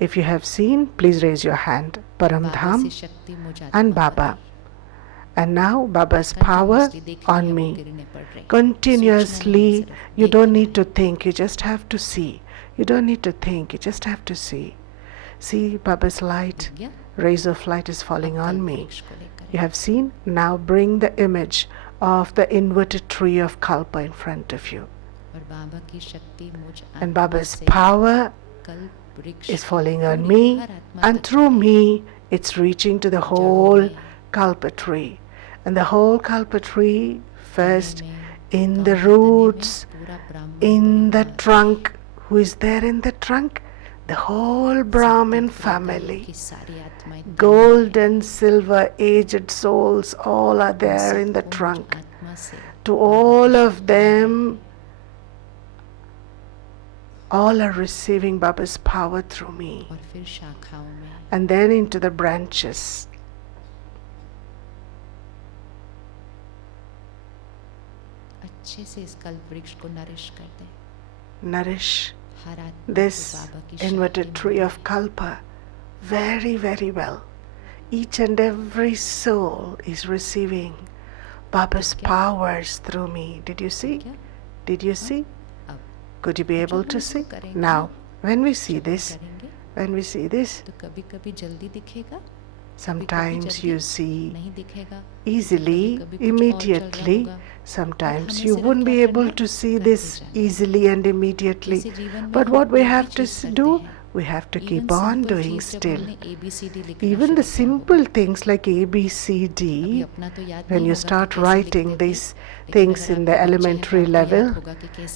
If you have seen, please raise your hand. Param Baba Dham से शक्ति मुझ and आत्मा Baba. पर. And now Baba's power Continuously देख रही है, on वो me. गिरने पड़ रही है. Continuously, सोचना नहीं, सिर्फ you don't देखना need है. to think, you just have to see. You don't need to think, you just have to see. See Baba's light, दिख गया? rays of light is falling अब on कल्प me. वृक्ष को लेकर You have seen? Now bring the image of the inverted tree of Kalpa in front of you. और बाबा की शक्ति मुझ And आत्मा Baba's से power कल्प वृक्ष is की falling on पूरी me, हर आत्मा and तक through चली. me it's reaching to the whole Kalpa tree. And the whole Kalpa tree, first तने में, in गाँव the में, तने में roots, पूरा ब्राह्मण in the परिवार, trunk. Who is there in the trunk? The whole Brahmin सत्य त्रेता युग family. की सारी आत्माएं तने में Gold है. and silver, aged souls, all are उन there in the सबको मुझ trunk. आत्मा से To बाबा की all of शक्ति them, all are receiving Baba's power through me. और फिर शाखाओं में And then into the branches. अच्छे से इस कल्प वृक्ष को नरिश कर दें. Nourish हर आत्मा को this बाबा की inverted शक्ति tree मिले. of Kalpa very, very well. each and every soul is receiving Baba's powers through me. Did you see? Did you see? Could you be able to see? Now, when we see this, sometimes you see easily, immediately. Sometimes you wouldn't be able to see this easily and immediately. But what we have to do, we have to keep on doing still. Even the simple things like A, B, C, D, when you start writing these things in the elementary level,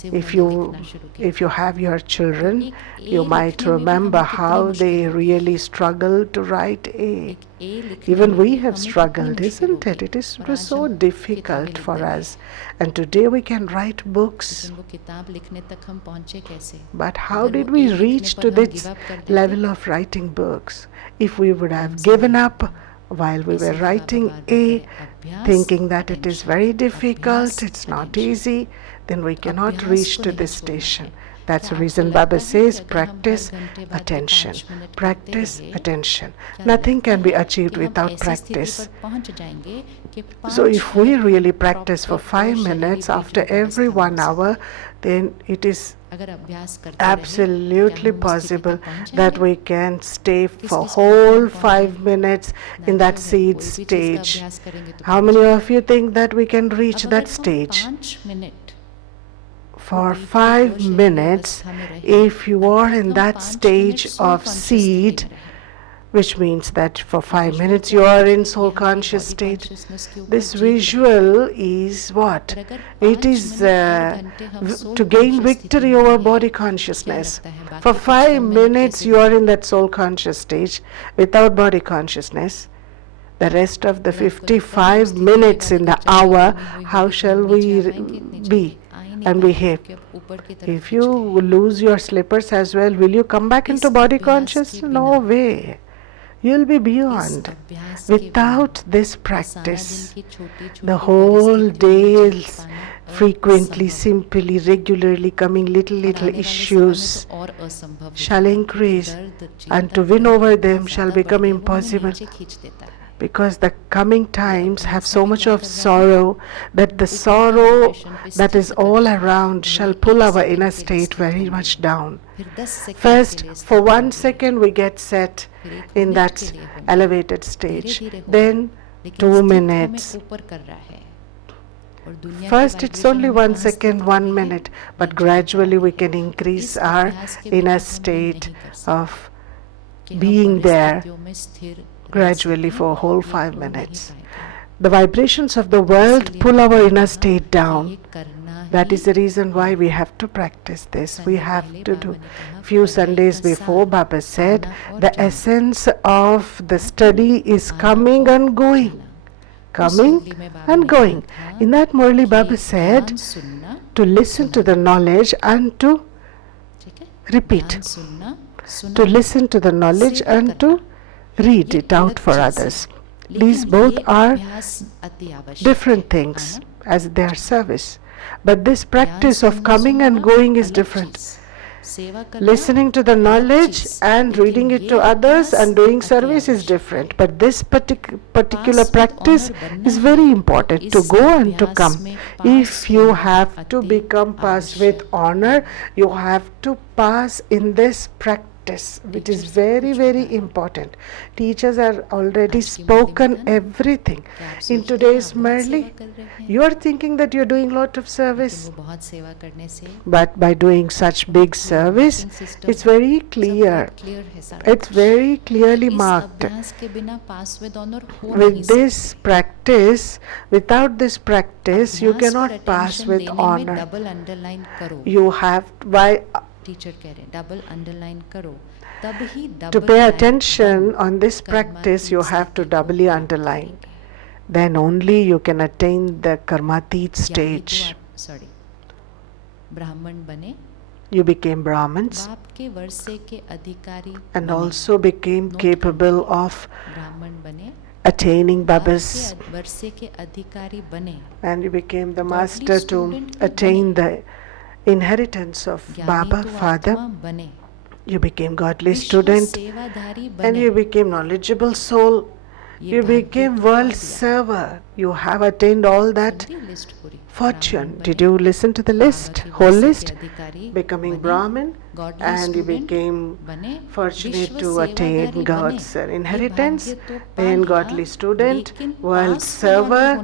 if you have your children, you might remember how they really struggle to write A. Even we have struggled, isn't it? It was so difficult for us. And today we can write books. But how did we reach to this level of writing books? If we would have given up while we were writing A, thinking that it is very difficult, it's not easy, then we cannot reach to this station. That's the reason Baba says, practice, attention. Practice, attention. Nothing can be achieved without practice. So if we really practice for 5 minutes after every 1 hour, then it is absolutely possible that we can stay for whole 5 minutes in that seed stage. How many of you think that we can reach that stage? For 5 minutes, if you are in that stage of seed, which means that for 5 minutes you are in soul conscious state. This visual is what? It is to gain victory over body consciousness. For 5 minutes you are in that soul conscious stage without body consciousness. The rest of the 55 minutes in the hour, how shall we be and behave? If you lose your slippers as well, will you come back into body conscious? No way. You'll be beyond. Without this practice, the whole day, frequently, simply, regularly coming little issues shall increase, and to win over them shall become impossible. Because the coming times have so much of sorrow that the sorrow that is all around shall pull our inner state very much down. First, for 1 second we get set in that elevated stage. Then 2 minutes. First it's only 1 second, 1 minute, but gradually we can increase our inner state of being there gradually for a whole 5 minutes. The vibrations of the world pull our inner state down. That is the reason why we have to practice this. We have to do. Few Sundays before, Baba said, the essence of the study is coming and going. Coming and going. In that Murli, Baba said to listen to the knowledge and to repeat. To listen to the knowledge and to read it out for others. These both are different things as their service. But this practice of coming and going is different. Listening to the knowledge and reading it to others and doing service is different. But this particular practice is very important, to go and to come. If you have to become pass with honor, you have to pass in this practice, which is very, very important. Teachers are already spoken everything. In today's Murli, you are thinking that you're doing a lot of service. But by doing such big service, it's very clear. It's very clearly marked. With this practice, without this practice, you cannot pass with honor. You have, by to pay attention on this practice, you have to doubly underline. Then only you can attain the karmatit stage. You became Brahmins and also became capable of attaining Baba's, and you became the master to attain the inheritance of Baba, Father. You became godly student and you became knowledgeable soul. You became world server. You have attained all that fortune. Did you listen to the list, whole list? Becoming Brahmin, and you became fortunate to attain God's inheritance, then godly student, world server,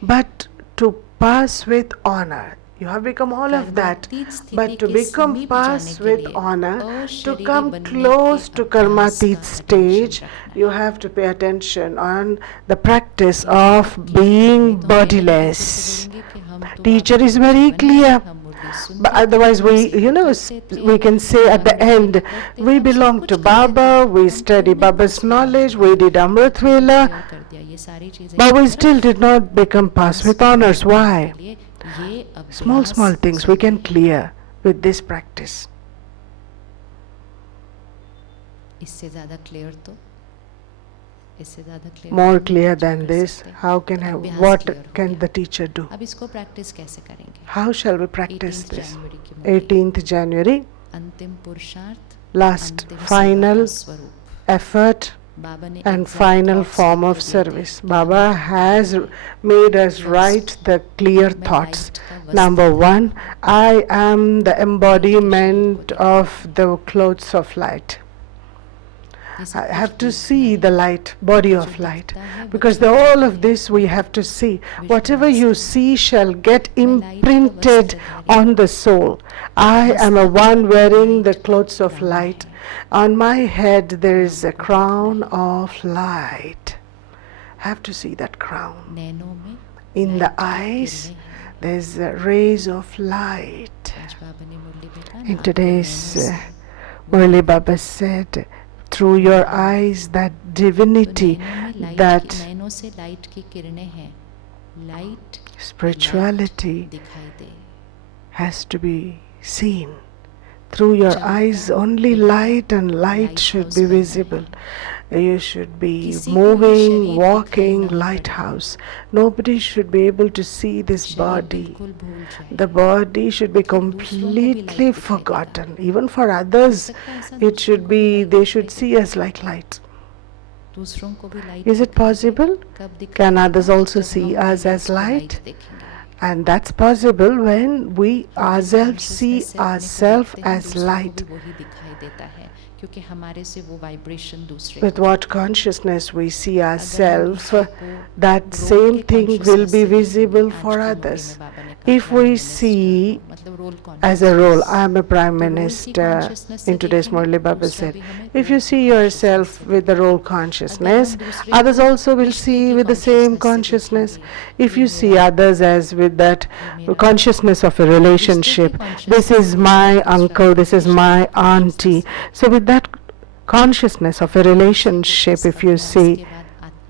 but to pass with honor. You have become all of that, but to become pass with honor, to come close to Karmatit stage, you have to pay attention on the practice of being bodiless. Teacher is very clear. But otherwise we can say at the end, we belong to Baba, we study Baba's knowledge, we did Amrit Vela, but we still did not become pass with honors. Why? Small things we can clear with this practice. More clear than this, what can the teacher do? How shall we practice this? 18th January, last final effort and final form of service. Baba has made us write the clear thoughts. Number one, I am the embodiment of the clothes of light. I have to see the light, body of light, because all of this we have to see. Whatever you see shall get imprinted on the soul. I am a one wearing the clothes of light. On my head there is a crown of light. I have to see that crown. In the eyes there's rays of light. In today's Murli Baba said, through your eyes that divinity, that spirituality has to be seen. Through your eyes only light and light should be visible. You should be moving, walking, lighthouse. Nobody should be able to see this body. The body should be completely forgotten. Even for others, they should see us like light. Is it possible? Can others also see us as light? And that's possible when we ourselves see ourselves as light. With what consciousness we see ourselves, that same thing will be visible for others. If we see as a role, I am a Prime Minister, in today's Murli Baba said, if you see yourself with the role consciousness, others also will see with the same consciousness. If you see others as with that consciousness of a relationship, this is my uncle, this is my auntie. So with that consciousness of a relationship, if you see,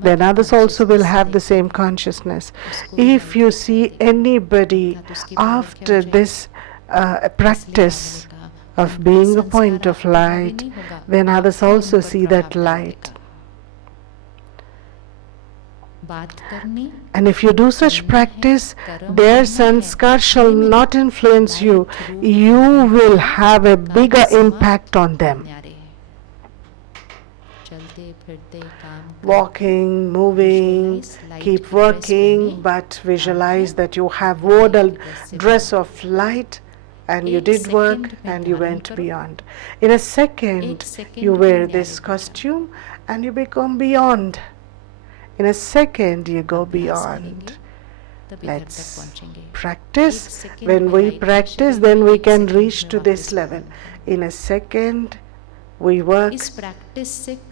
then others also will have the same consciousness. If you see anybody after this practice of being a point of light, then others also see that light. And if you do such practice, their sanskar shall not influence you. You will have a bigger impact on them. Walking, moving, keep working, but visualize that you have worn a dress of light and you did work and you went beyond. In a second, you wear this costume and you become beyond. In a second, you go beyond. Let's practice. When we practice, then we can reach to this level. In a second, we work,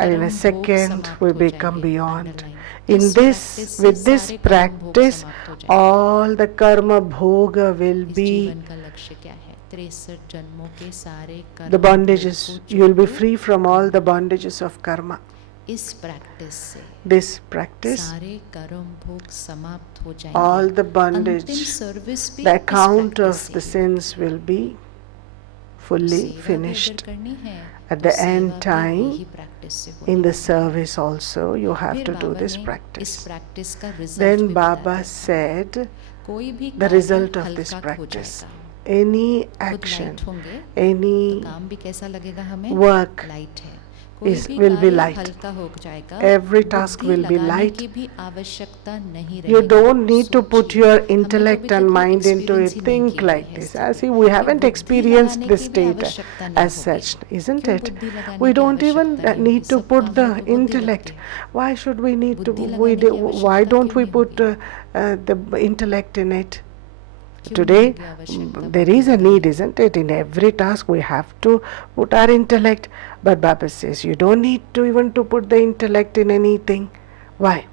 and in a second we become beyond. With this practice, all the karma bhoga will be the bondages. You will be free from all the bondages of karma. This practice, all the bondage, the account of the sins will be fully finished. At the end time, in the service also, you have to do this practice. Then Baba said, the result of this practice, any action, any work will be light. Every task will be light. You don't need to put your intellect and mind into it. Think like this. See, we haven't experienced this state as such, isn't it? We don't even need to put the intellect. Why should we need to? Why don't we put the intellect in it? Today, there is a need, isn't it? In every task, we have to put our intellect. But Baba says, you don't need to even to put the intellect in anything. Why?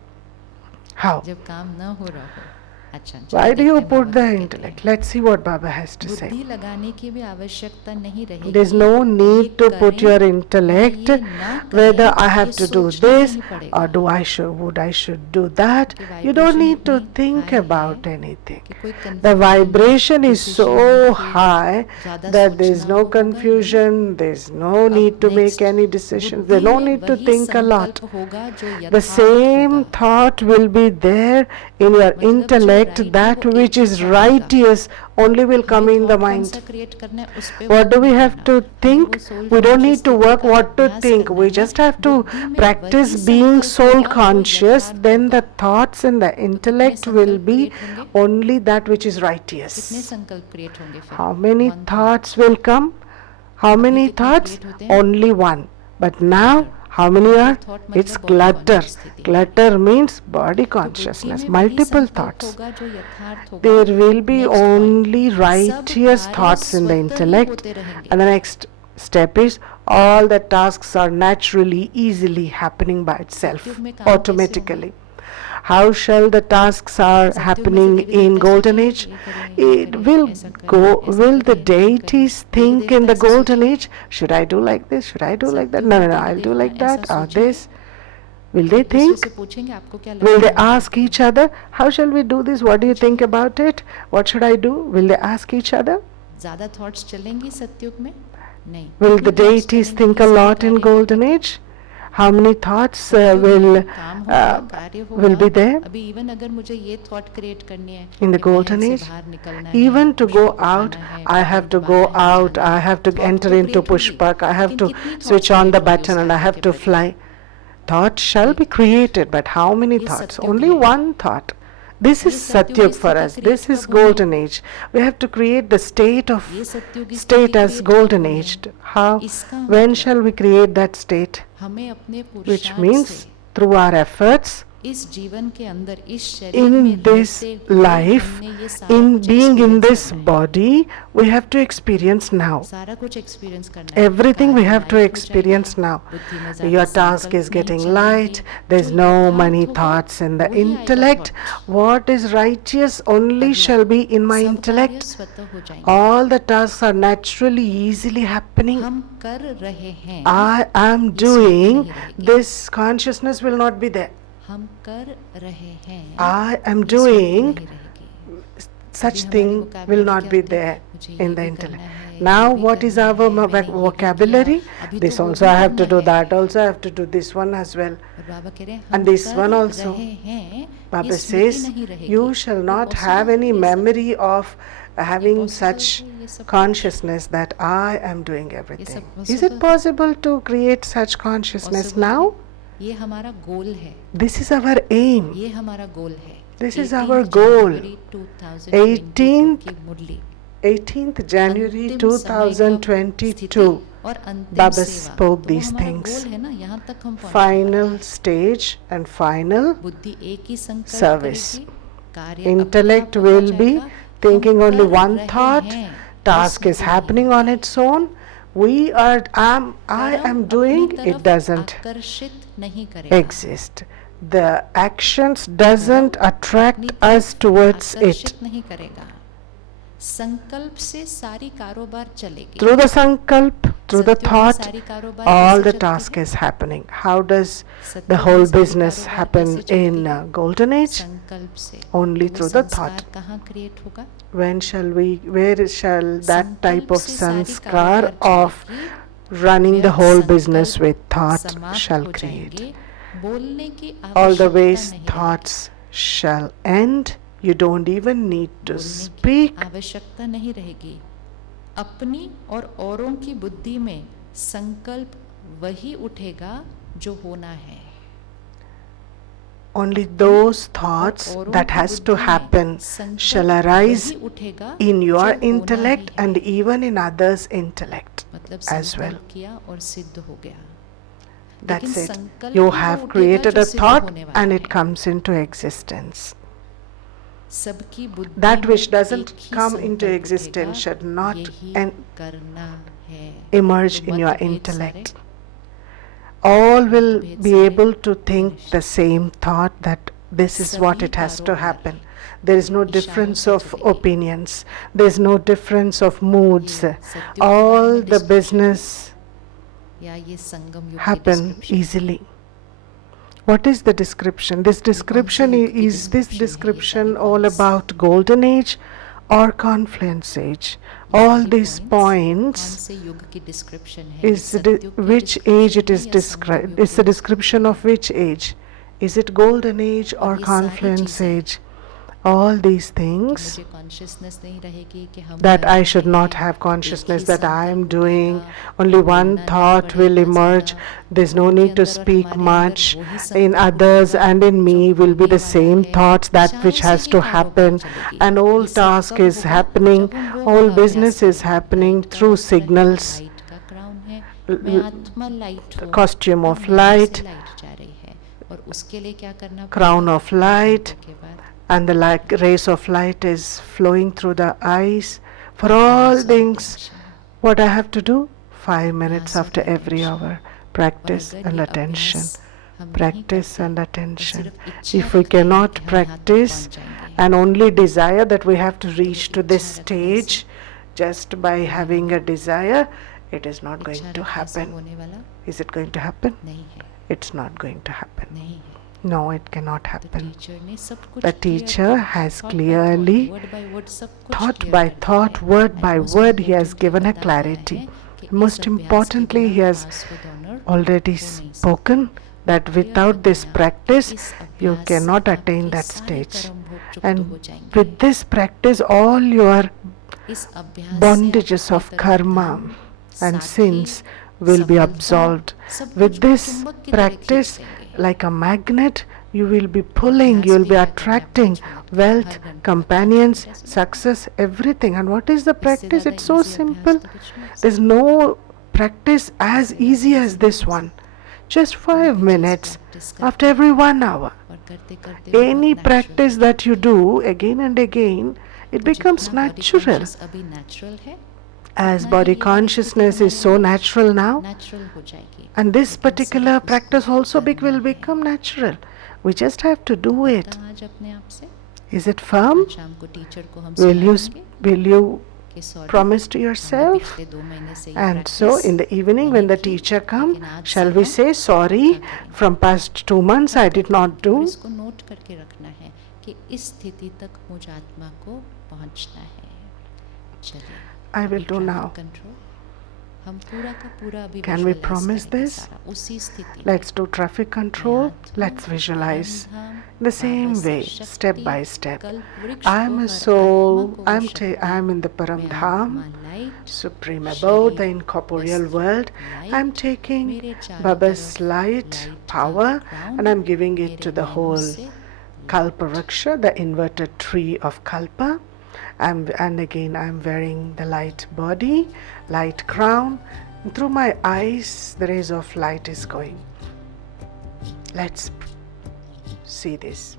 How? Why do you put the intellect? Let's see what Baba has to say. There's no need to put your intellect whether I have to do this or would I should do that. You don't need to think about anything. The vibration is so high that there's no confusion, there's no need to make any decisions, there's no need to think a lot. The same thought will be there in your intellect. That which is righteous only will come in the mind. What do we have to think? We don't need to work what to think. We just have to practice being soul conscious. Then the thoughts and the intellect will be only that which is righteous. How many thoughts will come? How many thoughts? Only one. But now, how many are? It's clutter. Clutter means body consciousness, multiple thoughts. There will be only righteous thoughts in the intellect. And the next step is all the tasks are naturally, easily happening by itself, automatically. How shall the tasks are happening in golden age? It will the deities think in the golden age? Should I do like this? Should I do like that? No, I'll do like that or this. Will they think? Will they ask each other? How shall we do this? What do you think about it? What should I do? Will they ask each other? Will the deities think a lot in golden age? How many thoughts will be there in the golden age? Even to go out, I have to go out, I have to enter into Pushpak, I have to switch on the button and I have to fly. Thoughts shall be created, but how many thoughts? Only one thought. This is Satyug for us. This is golden age. We have to create the state as golden age. How? When shall we create that state? Which means through our efforts in this life, in being in this body, we have to experience now. Everything we have to experience now. Your task is getting light, there's no money thoughts in the intellect. What is righteous only shall be in my intellect. All the tasks are naturally, easily happening. I am doing, this consciousness will not be there. I am doing, such thing will not be there in the intellect. Now what is our vocabulary? This also I have to do, that also I have to do, this one as well. And this one also. Baba says, you shall not have any memory of having such consciousness that I am doing everything. Is it possible to create such consciousness now? This is our aim. This is our goal. 18th January 2022. Baba spoke these things. Final stage and final service. Intellect will be thinking only one thought. Task is happening on its own. I am doing, it doesn't exist. The actions doesn't attract us towards it. Through the sankalp, through the thought, all the task is happening. How does the whole business happen in golden age? Only through the thought. Where shall that type of sanskar of running the whole business with thought shall create? All the ways thoughts shall end. You don't even need to speak. अपनी और औरों की बुद्धि में संकल्प वही उठेगा जो होना है. Only those thoughts that has to happen shall arise in your intellect and even in others' intellect as well. That's it. You have created a thought and it comes into existence. That which doesn't come into existence should not emerge in your intellect. All will be able to think the same thought that this is what it has to happen. There is no difference of opinions. There is no difference of moods. All the business happen easily. What is the description? This description is this description all about golden age or confluence age? All these points is which age it is described. It's the description of which age. Is it golden age or confluence age? All these things that I should not have consciousness that I am doing, only one thought will emerge, there's no need to speak much, in others and in me will be the same thoughts, that which has to happen, and all task is happening, all business is happening through signals, costume of light, crown of light, and the rays of light is flowing through the eyes. For all things, what I have to do? 5 minutes after every hour. Practice and attention. Practice and attention. If we cannot practice and only desire that we have to reach to this stage just by having a desire, it is not going to happen. Is it going to happen? It's not going to happen. No, it cannot happen. The teacher has clearly, thought by thought, word by word, he has given a clarity. Most importantly, he has already spoken that without this practice, you cannot attain that stage. And with this practice, all your bondages of karma and sins will be absolved. With this practice, like a magnet, you will be pulling, you will be attracting wealth, companions, success, everything. And what is the practice? It's so simple. There's no practice as easy as this one. Just 5 minutes after every 1 hour. Any practice that you do again and again, it becomes natural. As body consciousness is so natural now, and this particular practice also will become natural. We just have to do it. Is it firm? Will you promise to yourself? And so in the evening when the teacher comes, shall we say, sorry, from past 2 months I did not do? I will do now. Can we promise this? Let's do traffic control. Let's visualize the same way, step by step. I am a soul. I am in the Param Dham, supreme abode, the incorporeal world. I am taking Baba's light, power, and I am giving it to the whole Kalpa Vriksha, the inverted tree of Kalpa. And again I am wearing the light body, light crown, and through my eyes the rays of light is going. Let's see this.